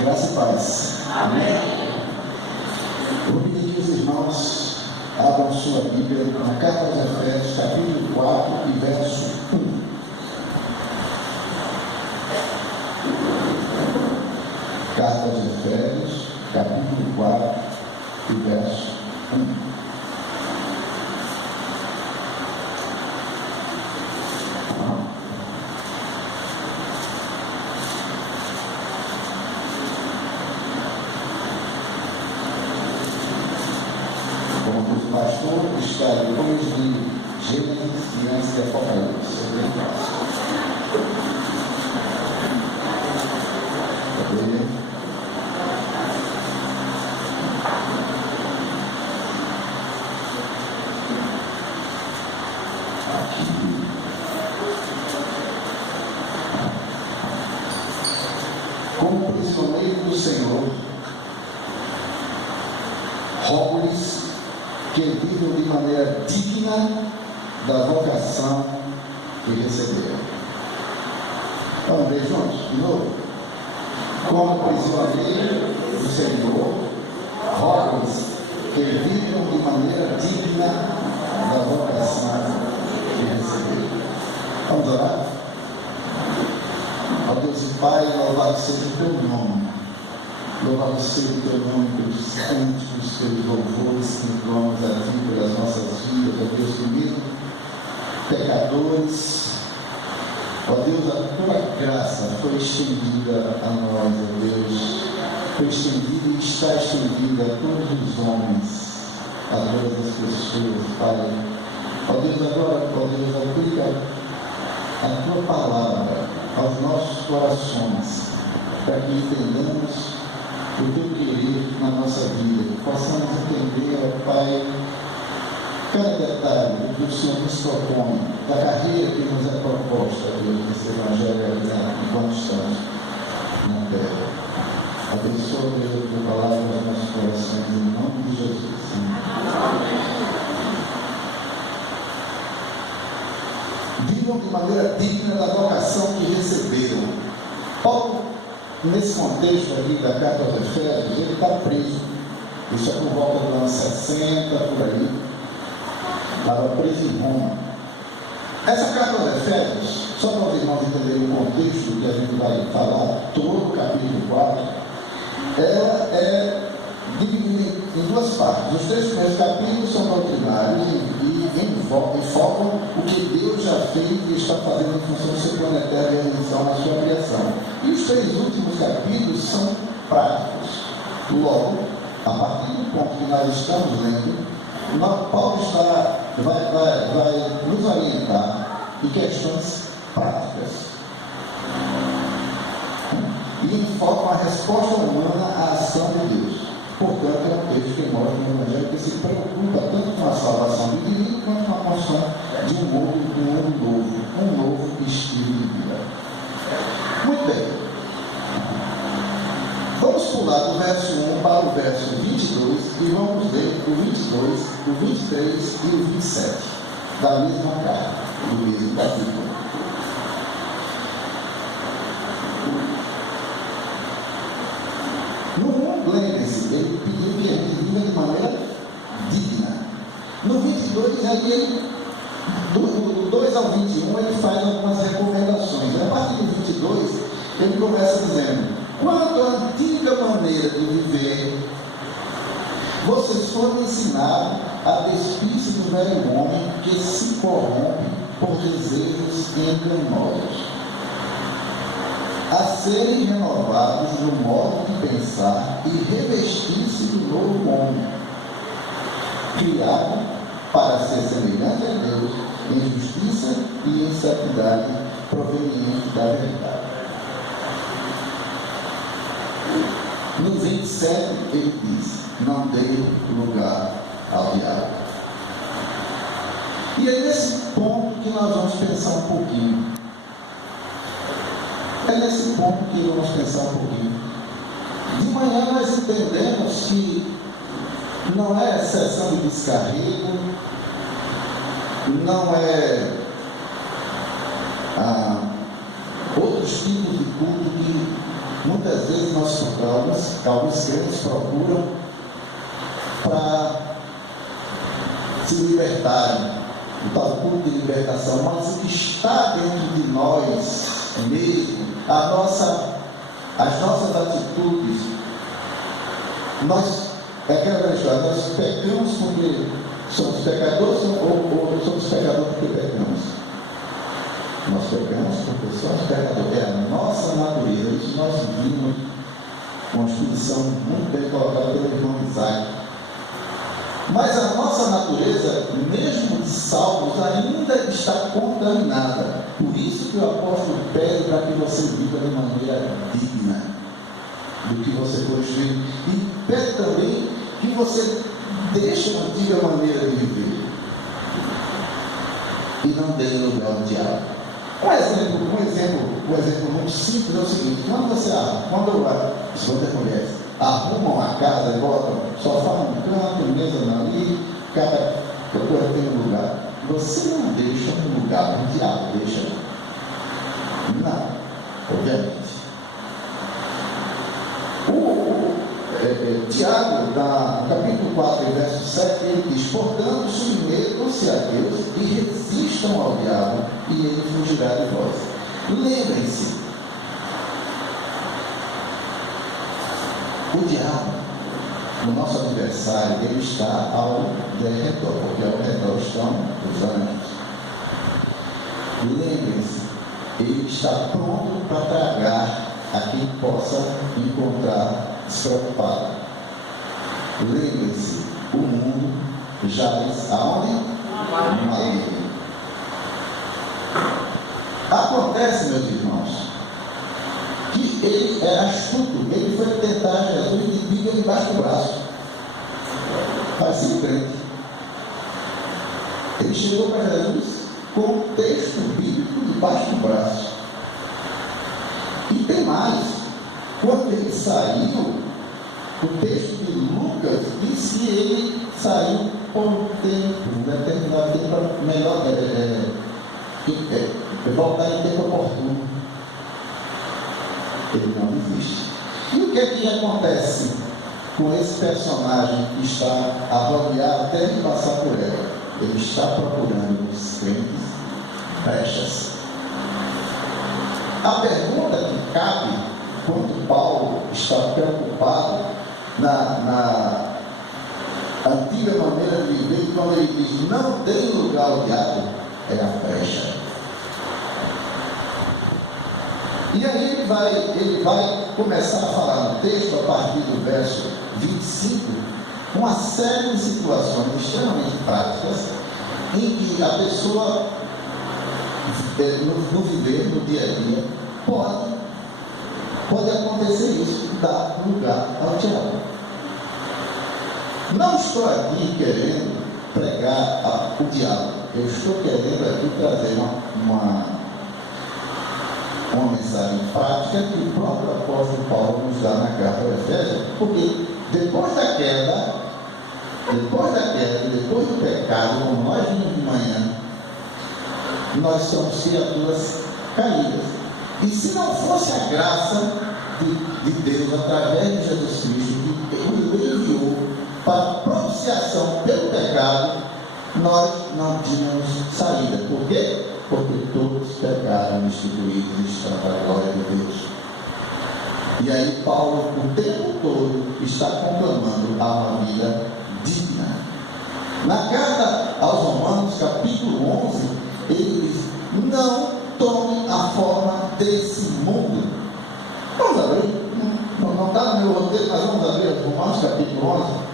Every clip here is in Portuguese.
Graça e paz. Amém. Eu vou pedir que os irmãos abram sua Bíblia na Carta aos Efésios, capítulo 4 e verso 1. Carta aos Efésios, capítulo 4 e verso 1. Está depois de Gênesis, e antes de Apocalipse. Como prisioneiro do Senhor, rogo-lhes que vivam de maneira digna da vocação que receberam. Vamos ver juntos, de novo. Como prisioneiro do Senhor, rogo-lhes que vivam de maneira digna da vocação que receberam. Vamos orar? Ó Deus e Pai, louvado seja o teu nome. Louvado seja o teu nome pelos cânticos, pelos louvores que entoamos a ti pelas nossas vidas, ó Deus, mesmo pecadores. Ó Deus, a tua graça foi estendida a nós, ó Deus, foi estendida e está estendida a todos os homens, a todas as pessoas, Pai. Ó Deus, agora, ó Deus, aplica a tua palavra aos nossos corações, para que entendamos o teu querer na nossa vida, possamos entender, ó Pai, cada detalhe do que o Senhor nos propõe, da carreira que nos é proposta, Deus, nesse Evangelho, enquanto estamos na terra. Abençoa, Deus, a tua palavra nos nossos corações, em nome de Jesus. Amém. Vivam de maneira digna da vocação que receberam. Paulo, nesse contexto aqui da Carta aos Efésios, ele está preso. Isso é por volta do ano 60, por aí. Estava preso em Roma. Essa Carta aos Efésios, só para os irmãos entenderem o contexto que a gente vai falar, todo o capítulo 4, ela é dividida em duas partes. Os 3 primeiros capítulos são doutrinários e focam o que Deus já fez e está fazendo em função do seu plano eterno de redenção na sua criação. E os 3 últimos capítulos são práticos. Logo, a partir do ponto que nós estamos lendo, Paulo vai nos orientar em questões práticas. E enfoca a resposta humana à ação de Deus. Portanto, é um texto que mostra no Evangelho que se preocupa tanto com a salvação do indivíduo quanto com a construção de um mundo novo, um novo estilo de vida. Muito bem. Vamos pular do verso 1 para o verso 22 e vamos ler o 22, o 23 e o 27 da mesma carta, do mesmo capítulo. Lembre-se, ele pediu que a gente viva de maneira digna. No 22, ali, do 2 ao 21, ele faz algumas recomendações. A partir do 22, ele começa dizendo: quanto à antiga maneira de viver, vocês foram ensinados a despir-se do velho homem que se corrompe por desejos enganosos, a serem renovados no modo de pensar e revestir-se do novo homem, criado para ser semelhante a Deus em justiça e em santidade proveniente da verdade. No 27 ele diz: não dê lugar ao diabo. E é nesse ponto que nós vamos pensar um pouquinho. É nesse ponto que vamos pensar um pouquinho. De manhã nós entendemos que não é sessão de descarrego, não é outros tipos de culto que muitas vezes alguns crentes procuram para se libertarem, o tal culto de libertação, mas o que está dentro de nós mesmo, as nossas atitudes, é aquela história, nós pecamos porque somos pecadores ou somos pecadores porque pecamos? Nós pecamos porque somos pecadores, é a nossa natureza. Isso nós vimos uma exposição muito bem colocada pelo irmão Isaac. Mas a nossa natureza, mesmo de salvos, ainda está contaminada. Por isso que o apóstolo pede para que você viva de maneira digna do que você construiu. E pede também que você deixe a antiga maneira de viver e não dê lugar ao diabo. Um exemplo muito simples é o seguinte: quando as mulheres arrumam a casa e botam sofá no canto, mesa ali, cada coisa tem um lugar, você não deixa um lugar para o diabo, deixa? Não, obviamente. Tiago, no capítulo 4, verso 7, ele diz: portanto, submetam-se a Deus e resistam ao diabo, e ele fugirá de vós. Lembrem-se, o diabo, o nosso adversário, ele está ao redor, porque ao redor estão os anjos. Lembrem-se, ele está pronto para tragar a quem possa encontrar despreocupado. Lembre-se, o mundo jaz aonde? No maligno. Acontece, meus irmãos, que ele é astuto. Ele foi tentar Jesus de Bíblia debaixo do braço. Parecia um crente. Ele chegou para Jesus com o texto bíblico debaixo do braço. E tem mais. Quando ele saiu, o texto de Lucas diz que ele saiu por um determinado tempo para melhor voltar em tempo oportuno. Ele não existe. E o que é que acontece com esse personagem que está a rodear até de passar por ela? Ele está procurando os crentes brechas. A pergunta que cabe, quando Paulo está preocupado na antiga maneira de viver, quando ele diz não tem lugar ao diabo, é a brecha. E aí ele vai começar a falar no texto, a partir do verso 25, uma série de situações extremamente práticas em que a pessoa, no viver, no dia a dia, pode acontecer isso, dar lugar ao diabo. Não estou aqui querendo pregar o diabo, eu estou querendo aqui trazer uma mensagem prática que o próprio apóstolo Paulo nos dá na carta aos Efésios, porque depois da queda, depois do pecado, como nós vimos de manhã, nós somos criaturas caídas. E se não fosse a graça de Deus através de Jesus Cristo, que Ele enviou para propiciação pelo pecado, nós não tínhamos saída. Por quê? Porque todos pecaram, instituídos e estão para a glória de Deus. E aí Paulo, o tempo todo, está conclamando a uma vida digna. Na carta aos Romanos, capítulo 11, ele diz: não tome a forma desse mundo. Vamos abrir? Não está no meu roteiro, mas vamos abrir Romanos, capítulo 11.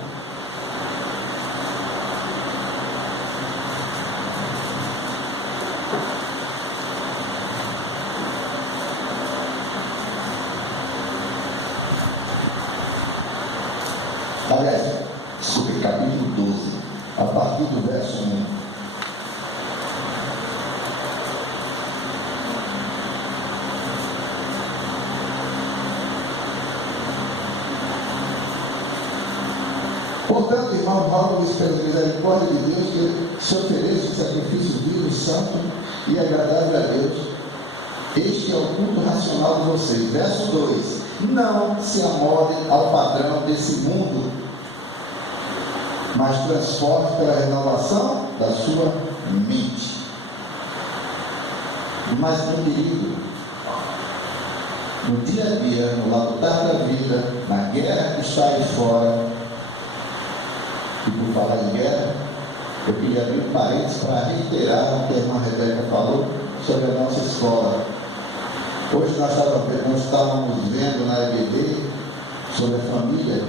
Aliás, desculpe, capítulo 12, a partir do verso 1. Portanto, irmãos, rogo-lhes pela misericórdia de Deus que se ofereça um sacrifício vivo, santo e agradável a Deus. Este é o culto racional de vocês. Verso 2: não se amoldem ao padrão desse mundo, mas transforme pela renovação da sua mente. Mas, meu querido, no dia a dia, no labutar da vida, na guerra que está aí fora, e por falar em guerra, eu queria abrir um parênteses para reiterar o que a irmã Rebeca falou sobre a nossa escola. Hoje nós estávamos vendo na EBD sobre a família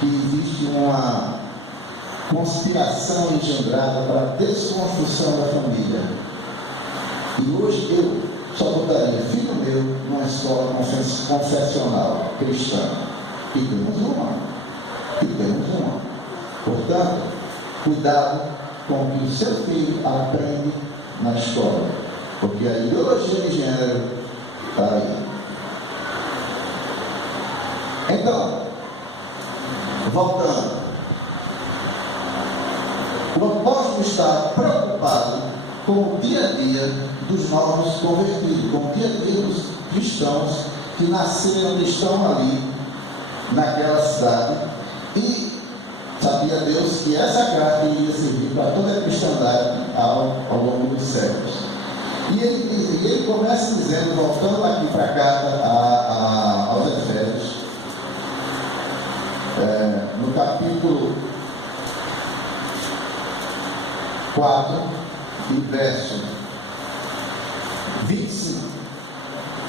que existe uma conspiração engendrada para a desconstrução da família. E hoje eu só botaria filho meu numa escola confessional cristã. E temos uma. Portanto, cuidado com o que o seu filho aprende na escola, porque a ideologia de gênero está aí. Então, voltando, o apóstolo está preocupado com o dia a dia dos novos convertidos, com o dia a dia dos cristãos que nasceram e estão ali naquela cidade, e sabia Deus que essa carta iria servir para toda a cristandade ao longo dos séculos. E ele começa dizendo, voltando aqui para a carta aos Efésios, no capítulo 4 e verso 25,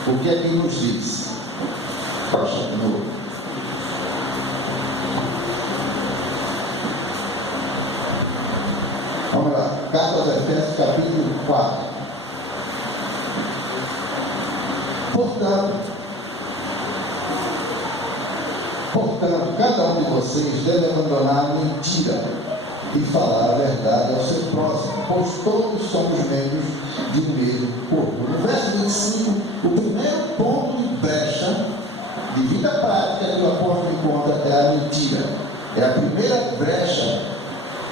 o que é que nos diz? Vamos lá, carta aos Efésios, capítulo 4. Portanto, cada um de vocês deve abandonar a mentira e falar a verdade ao seu próximo, pois todos somos membros de um mesmo corpo. No verso 25, o primeiro ponto de brecha de vida prática que o apóstolo encontra é a mentira. É a primeira brecha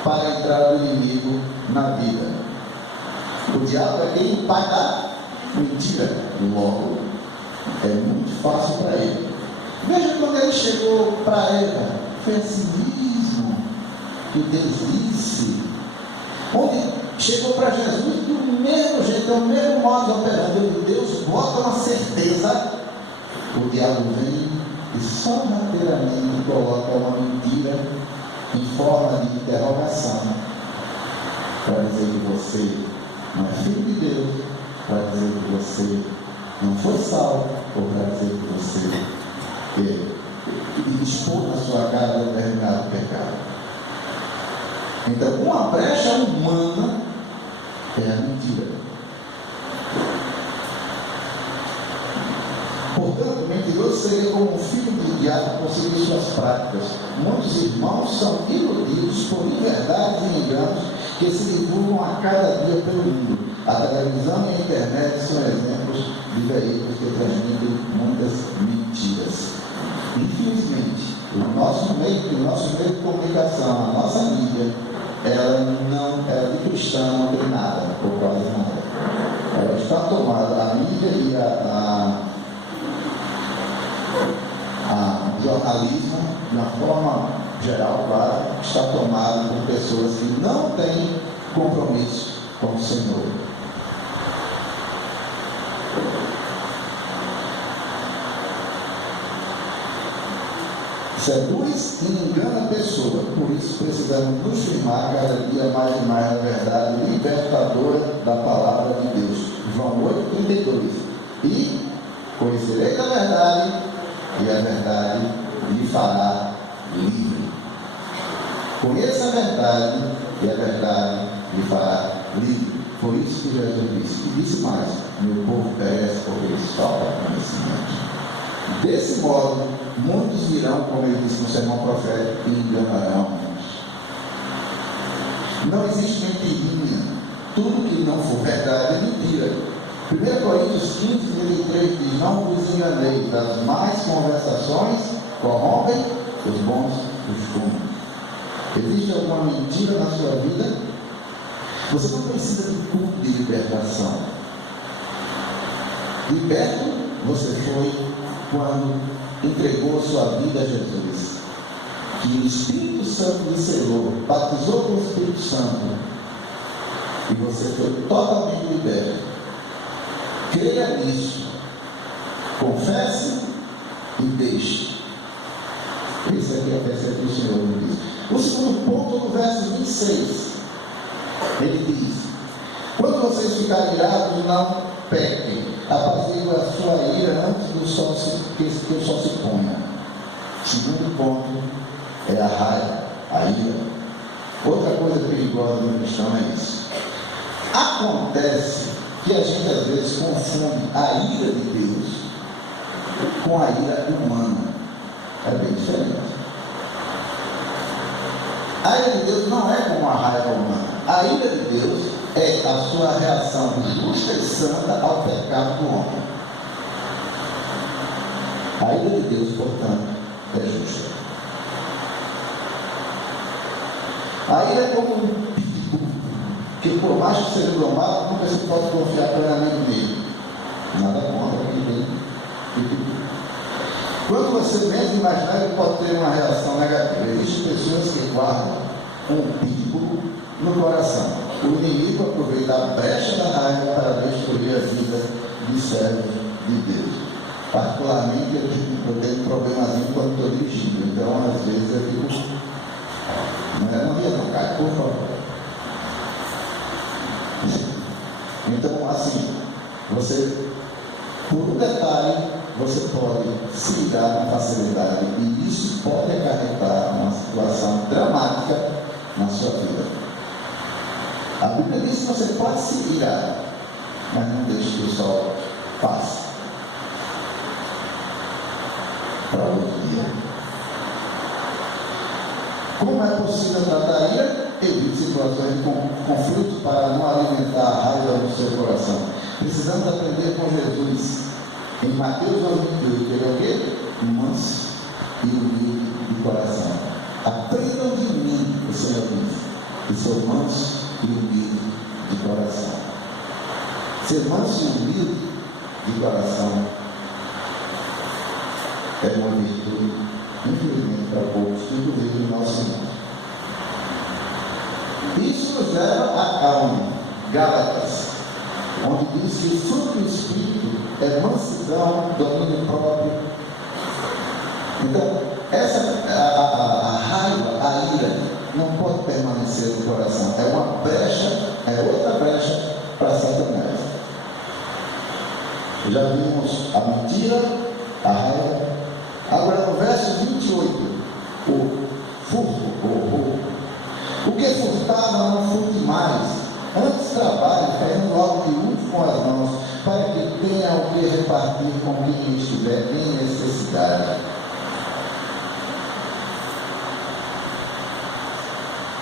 para a entrada do inimigo na vida. O diabo é quem paga a mentira. Logo, é muito fácil para ele. Veja quando ele chegou para Eva, foi assim mesmo que Deus disse. Onde chegou para Jesus do mesmo jeito, do mesmo modo operando. Deus bota uma certeza, o diabo vem e sorrateiramente coloca uma mentira em forma de interrogação, para dizer que você não é filho de Deus, para dizer que você não foi salvo, ou para dizer que você expor na sua cara determinado pecado. Então, uma brecha humana é a mentira. Portanto, o mentiroso seria como um filho do diabo por seguir suas práticas. Muitos irmãos são iludidos por inverdades e enganos que se divulgam a cada dia pelo mundo. A televisão e a internet são exemplos de veículos que transmitem muitas mentiras. Infelizmente, o nosso meio de comunicação, a nossa mídia, ela de cristã não tem nada, ou quase nada. Ela está tomada, a mídia e o jornalismo, de uma forma geral, claro, está tomado por pessoas que não têm compromisso com o Senhor. Seduz e engana a pessoa, por isso precisamos nos firmar cada dia mais e mais na verdade libertadora da palavra de Deus. João 8,32. E conhecereis a verdade, e a verdade lhe fará livre. Conheça a verdade, e a verdade lhe fará livre. Foi isso que Jesus disse. E disse mais: meu povo perece porque lhes falta conhecimento. Desse modo, muitos virão, como ele disse no sermão profético, e enganarão muitos. Não existe mentirinha. Tudo que não for verdade é mentira. 1 Coríntios 15:33 diz: não vos enganeis, as más conversações corrompem os bons costumes. Existe alguma mentira na sua vida? Você não precisa de culto de libertação. Liberto você foi quando entregou sua vida a Jesus. Que o Espírito Santo lhe selou, batizou com o Espírito Santo, e você foi totalmente liberto. Creia nisso, confesse e deixe. Isso aqui é a peça que o Senhor me diz. O segundo ponto, no verso 26, ele diz: quando vocês ficarem irados, não pequem, apaziguem a sua ira antes que o sol se ponha. Segundo ponto é a raiva, a ira. Outra coisa perigosa no cristão é isso. Acontece que a gente às vezes confunde a ira de Deus com a ira humana. É bem diferente. A ira de Deus não é como a raiva humana. A ira de Deus é a sua reação justa e santa ao pecado do homem. A ira de Deus, portanto, é justa. A ira é como um pitbull, que por mais que seja domado, nunca se pode confiar plenamente nele. Nada contra que vem pitbull. Quando você mesmo imaginar, ele pode ter uma reação negativa. Existem pessoas que guardam um pitbull no coração. O inimigo aproveita a brecha da raiva para destruir a vida de servos de Deus. Particularmente, eu tenho um problemazinho quando estou dirigindo. Então, às vezes, eu fico... Não ia tocar, por favor. Então, assim, você, por um detalhe, você pode se ligar com facilidade, e isso pode acarretar uma situação dramática na sua vida. A Bíblia diz que você pode se virar, mas não deixe que o sol passe para outro dia. Como é possível tratar a ira? Evite situações de conflito para não alimentar a raiva no seu coração. Precisamos aprender com Jesus. Em Mateus 28, ele é o quê? Manso e humilde de coração. Aprendam de mim, o Senhor diz, que sou manso e humilde de coração. Ser manso e humilde de coração é uma virtude, infelizmente, para poucos, inclusive no nosso mundo. Isso nos leva a calma. Gálatas, onde diz que o fruto do Espírito é mansidão, domínio próprio. Então, a raiva, a ira, não pode permanecer no coração. É uma brecha, é outra brecha para Satanás. Já vimos a mentira, a raiva. Agora, no verso 28, o furto, o roubo. O que furtava, não furte mais. Antes trabalhe, fazendo logo de útil com as mãos, para que tenha o que repartir com quem estiver em necessidade.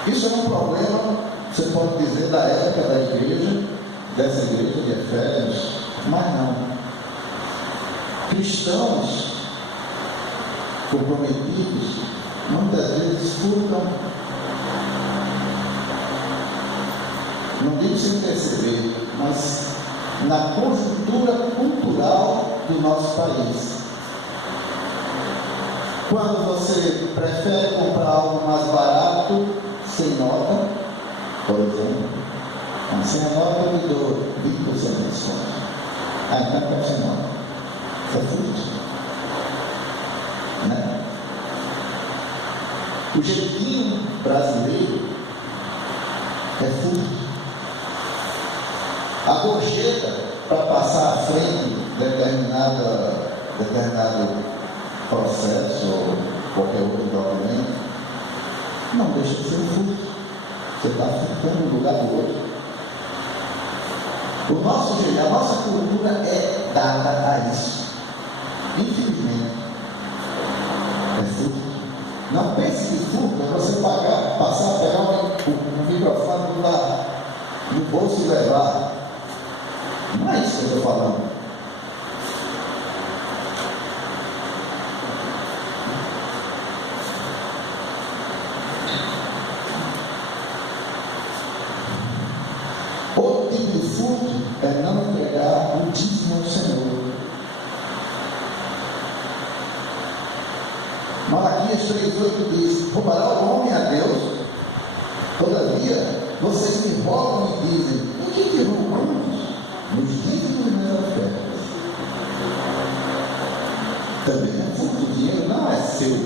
Isso é um problema, você pode dizer, da época da igreja, dessa igreja de Efésios, mas não. Cristãos comprometidos muitas vezes furtam, não digo sem perceber, mas na conjuntura cultural do nosso país. Quando você prefere comprar algo mais barato, sem nota, por exemplo, sem a nota eu lhe dou 20% de desconto. Então quero sem nota. Isso é furto. Né? O jeitinho brasileiro é furto. A gorjeta para passar à frente determinado processo ou qualquer outro documento, não deixa de ser furto. Você está ficando no lugar do outro. O nosso jeito, a nossa cultura é dada a isso. Infelizmente, é furto. Não pense que furto é você passar, pegar um microfone lá no bolso e levar. Não é isso que eu estou falando. Outro tipo de furto é não entregar o dízimo ao Senhor. Malaquias 3,8 diz: roubará o homem a Deus? Todavia, vocês me roubam e dizem: em que te roubamos? Nos dízimos e nas ofertas. Também é furto, o dinheiro não é seu.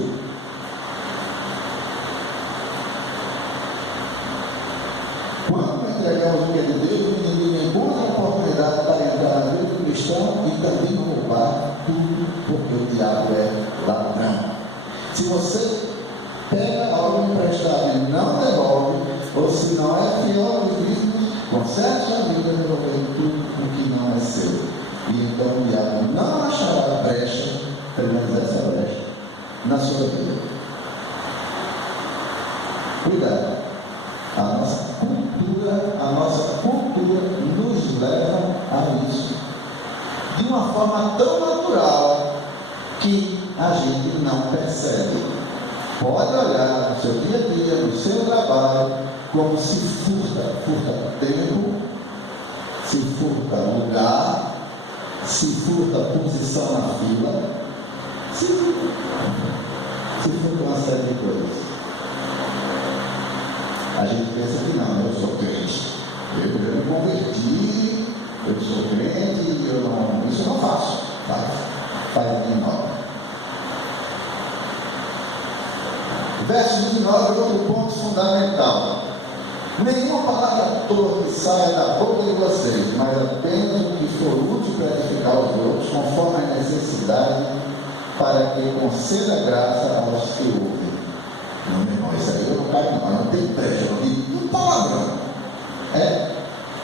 Quando entregamos o que é de Deus, o inimigo encontra a oportunidade para entrar na vida do cristão e também roubar tudo, porque o diabo é ladrão. Se você pega algo emprestado e não devolve, ou se não é fiel aos dízimos, conserte a vida devolvendo tudo o que não é seu. E então o diabo não achará brecha, pelo menos essa brecha, na sua vida. Cuidado. A nossa cultura nos leva a isso. De uma forma tão natural que a gente não percebe. Pode olhar no seu dia a dia, no seu trabalho, como se furta tempo, se furta lugar, se furta posição na fila, se furta uma série de coisas. A gente pensa que não, eu sou crente, eu me converti, eu sou crente, isso eu não faço, faz de novo. Verso 29 é outro ponto fundamental. Nenhuma palavra tola que saia da boca de vocês, mas apenas o que for útil para edificar os outros, conforme a necessidade, para que conceda graça aos que ouvem. Não, meu irmão, isso aí eu não caio não, eu não tenho brecha, eu digo um palavrão.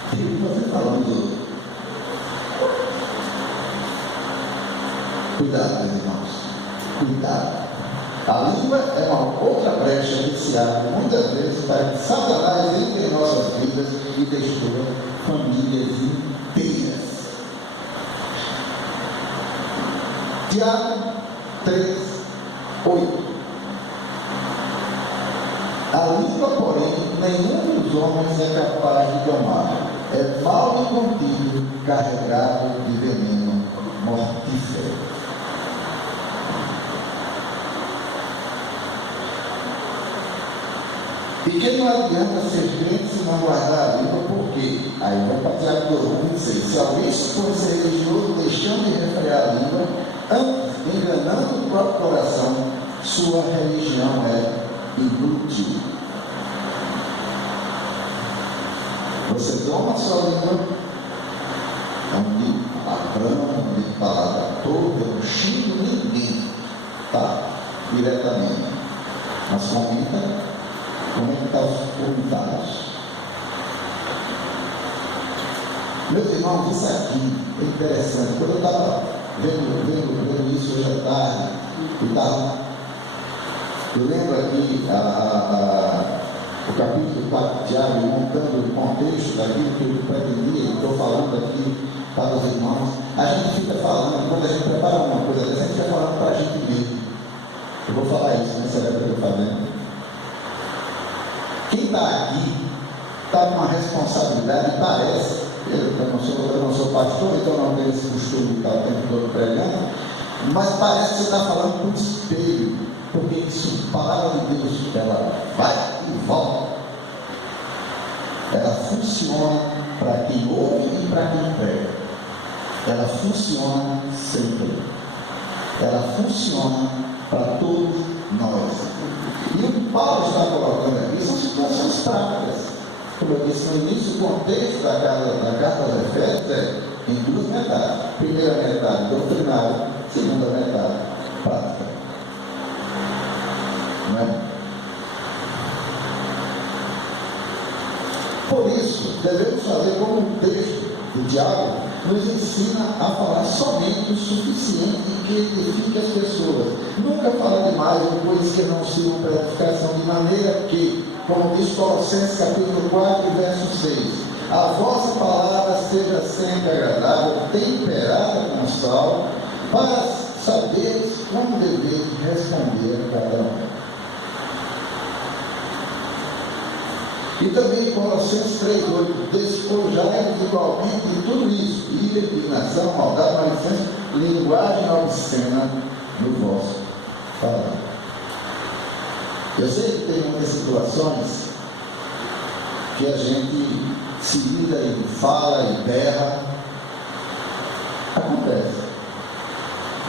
Fico você falando. Cuidado, meus irmãos, cuidado. A língua é uma outra brecha que se abre muitas vezes para que Satanás entre em nossas vidas e destrua famílias inteiras. Tiago 3:8. A língua, porém, nenhum dos homens é capaz de domar. É mal incontido, carregado de veneno mortífero. E que não adianta ser crente se não guardar a língua, porque aí vai para Tiago 2:26. Se alguém se for ser religioso, deixando de refrear a língua, antes enganando o próprio coração, sua religião é inútil. Você toma a sua língua, não digo palavrão, não digo palavra toda, eu não xingo ninguém, diretamente, mas comenta. Como é que estão os comentários? Meus irmãos, isso aqui é interessante. Quando eu estava vendo isso hoje à tarde, eu lembro aqui o capítulo 4 de Tiago, montando o contexto daquilo que eu pretendia, estou falando aqui para os irmãos. A gente fica falando, quando a gente prepara uma coisa dessa, a gente fica falando para a gente mesmo. Eu vou falar isso, né? Será que eu estou fazendo? Quem está aqui está com uma responsabilidade, parece, eu não sou pastor, então não tenho esse costume de estar o tempo todo pregando, mas parece que você está falando para um espelho, porque isso, a palavra de Deus, ela vai e volta, ela funciona para quem ouve e para quem prega, ela funciona sempre, ela funciona para todos nós. E o que Paulo está colocando aqui são situações práticas. Como eu disse no início, o contexto da carta aos Efésios é em duas metades. Primeira metade doutrinária, segunda metade prática. Não é? Por isso, devemos fazer como o texto do Tiago nos ensina a falar somente o suficiente que edifique as pessoas. Nunca fala demais ou coisas que não sirvam para edificação, de maneira que, como diz Colossenses capítulo 4, verso 6, a vossa palavra seja sempre agradável, temperada com sal, para saberes como deveis responder a cada um. E também Colossenses 3:8, despojai-vos igualmente de tudo isso, ira, indignação, maldade, maledicência, linguagem obscena no vosso falar. Eu sei que tem muitas situações que a gente se liga e fala e berra. Acontece.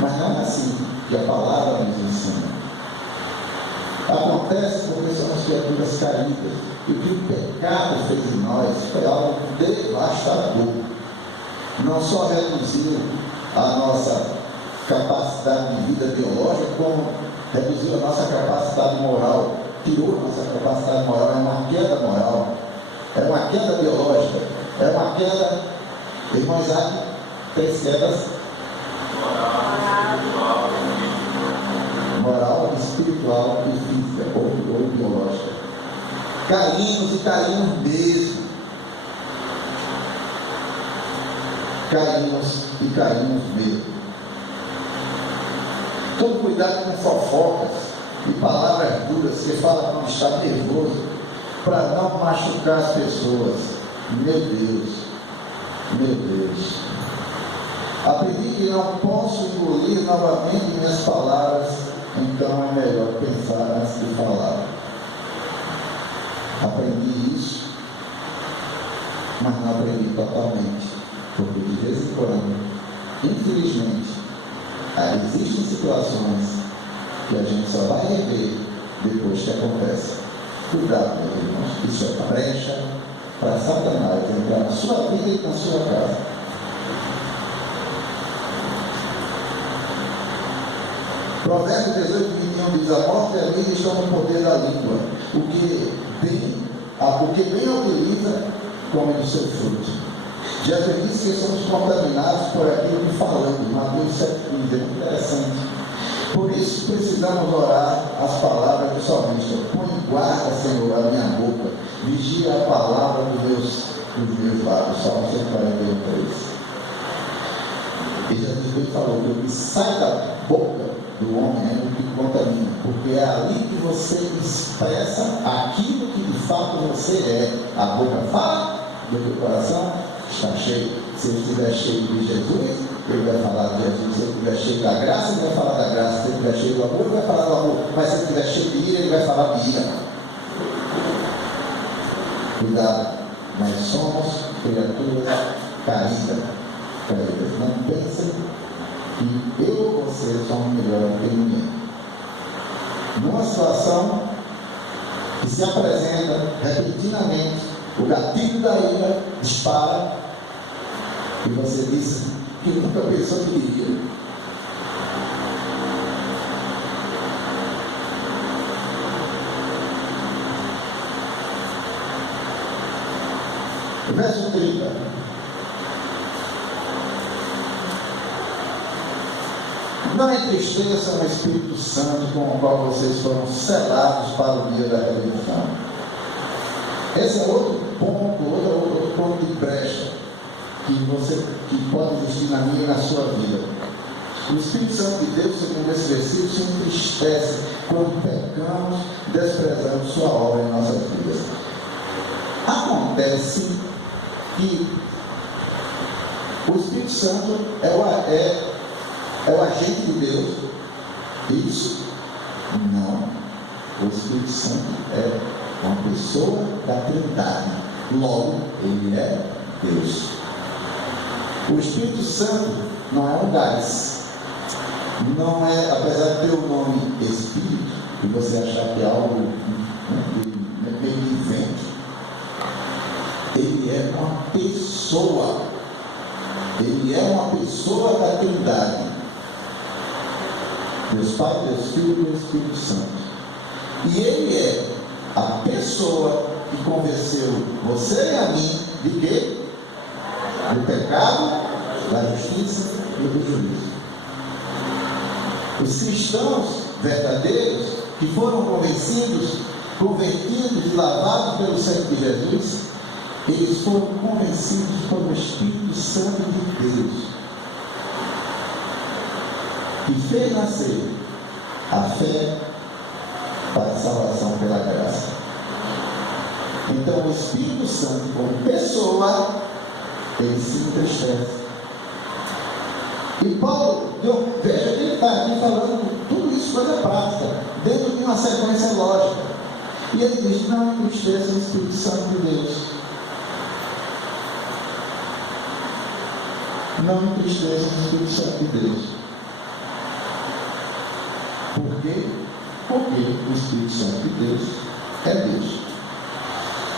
Mas não é assim que a palavra nos ensina. Acontece porque somos criaturas caídas. E o que o pecado fez em nós foi algo devastador. Não só reduziu a nossa capacidade de vida biológica, como reduziu a nossa capacidade moral, tirou a nossa capacidade moral, é uma queda moral, é uma queda biológica, é uma queda, irmãos, há 3 quedas: moral, espiritual e física, ou biológica. Caímos e caímos mesmo. Caímos e caímos mesmo. Tome cuidado com fofocas e palavras duras que fala quando está nervoso, para não machucar as pessoas. Meu Deus, meu Deus. Aprendi que não posso engolir novamente minhas palavras, então é melhor pensar antes de falar. Aprendi isso, mas não aprendi totalmente, porque de vez em quando, infelizmente, existem situações que a gente só vai rever depois que acontece. Cuidado, meus irmãos, isso é brecha para Satanás entrar na sua vida e na sua casa. Provérbios 18:21 diz: a morte e a vida estão no poder da língua. O que bem utiliza, come do seu fruto. Jesus disse que somos contaminados por aquilo que falamos. Mateus 7:15, é muito interessante. Por isso precisamos orar as palavras do salmista. Põe guarda, Senhor, a minha boca, vigia a palavra dos meus lábios. Salmo 143. E Jesus falou que o que sai da boca do homem é o que contamina, porque é ali que você expressa aquilo que de fato você é. A boca fala, do teu coração está cheio. Se ele estiver cheio de Jesus, ele vai falar de Jesus. Se ele estiver cheio da graça, ele vai falar da graça. Se ele estiver cheio do amor, ele vai falar do amor. Mas se ele estiver cheio de ira, ele vai falar de ira. Cuidado, nós somos criaturas caídas. Não pensem que eu ou você somos melhor que ninguém. Numa situação que se apresenta repentinamente, o gatilho da ira dispara e você diz que nunca pensou que iria. Verso 30. Não entristeçam o Espírito Santo com o qual vocês foram selados para o dia da redenção. Esse é outro ponto de brecha que pode existir na minha e na sua vida. O Espírito Santo de Deus, segundo esse versículo, se entristece quando pecamos, desprezamos sua obra em nossas vidas. Acontece que o Espírito Santo é o agente de Deus. Isso? Não. O Espírito Santo é uma pessoa da Trindade. Logo, ele é Deus. O Espírito Santo não é um gás. Não é, apesar de ter o nome Espírito, e você achar que é algo meio vivente, ele é uma pessoa. Ele é uma pessoa da Trindade. Deus Pai, Deus Filho e Deus Espírito Santo. E ele é a pessoa que convenceu você e a mim de quê? Do pecado, da justiça e do juízo. Os cristãos verdadeiros que foram convertidos e lavados pelo sangue de Jesus, eles foram convencidos pelo Espírito Santo de Deus, que fez nascer a fé para a salvação pela graça. Então o Espírito Santo, como pessoa, ele se entristece. E Paulo, veja que ele está aqui falando tudo isso, coisa prática, dentro de uma uma sequência lógica. E ele diz: não entristeça o Espírito Santo de Deus. Não entristeça o Espírito Santo de Deus. Por quê? Porque o Espírito Santo de Deus é Deus.